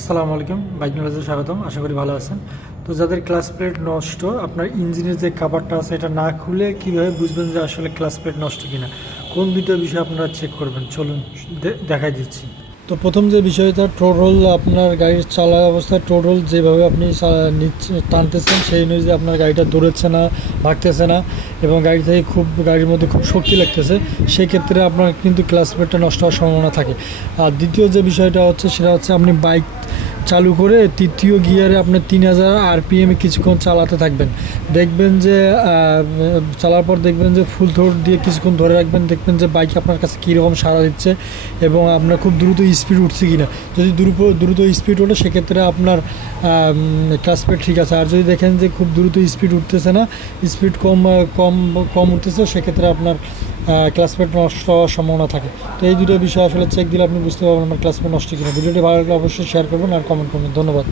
আসসালামু আলাইকুম, বাইক নলেজে স্বাগতম। আশা করি ভালো আছেন। তো যাদের ক্লাস প্লেট নষ্ট, আপনার ইঞ্জিনের যে কাভারটা আছে এটা না খুলে কীভাবে বুঝবেন যে আসলে ক্লাস প্লেট নষ্ট কিনা, কোন দুটো বিষয় আপনারা চেক করবেন, চলুন দেখাই দিচ্ছি। তো প্রথম যে বিষয়টা, টোরল, আপনার গাড়ির চালা অবস্থায় টোরল যেভাবে আপনি টানতেছেন সেই অনুযায়ী আপনার গাড়িটা দৌড়াচ্ছে না, ভাগতেছে না এবং গাড়ির মধ্যে খুব শক্তি লাগতেছে, সেই ক্ষেত্রে আপনার কিন্তু ক্লাস প্লেটটা নষ্ট হওয়ার সম্ভাবনা থাকে। আর দ্বিতীয় যে বিষয়টা হচ্ছে সেটা হচ্ছে আপনি বাইক চালু করে তৃতীয় গিয়ারে আপনার 3000 আরপিএমে কিছুক্ষণ চালাতে থাকবেন। দেখবেন যে চালার পর দেখবেন যে ফুল থ্রোট দিয়ে কিছুক্ষণ ধরে রাখবেন, দেখবেন যে বাইক আপনার কাছে কীরকম সাড়া দিচ্ছে এবং আপনার খুব দ্রুত স্পিড উঠছে কি না। যদি দ্রুত স্পিড ওঠে সেক্ষেত্রে আপনার ক্লাস প্লেট ঠিক আছে। আর যদি দেখেন যে খুব দ্রুত স্পিড উঠতেছে না, স্পিড কম উঠতেছে, সেক্ষেত্রে আপনার ক্লাস প্লেট নষ্ট হওয়ার সম্ভাবনা থাকে। তো এই দুটো বিষয় আসলে চেক দিলে আপনি বুঝতে পারবেন আমার ক্লাস প্লেট নষ্ট কিনা। ভিডিওটি ভালো লাগলে অবশ্যই শেয়ার করবেন আর কমেন্ট করবেন। ধন্যবাদ।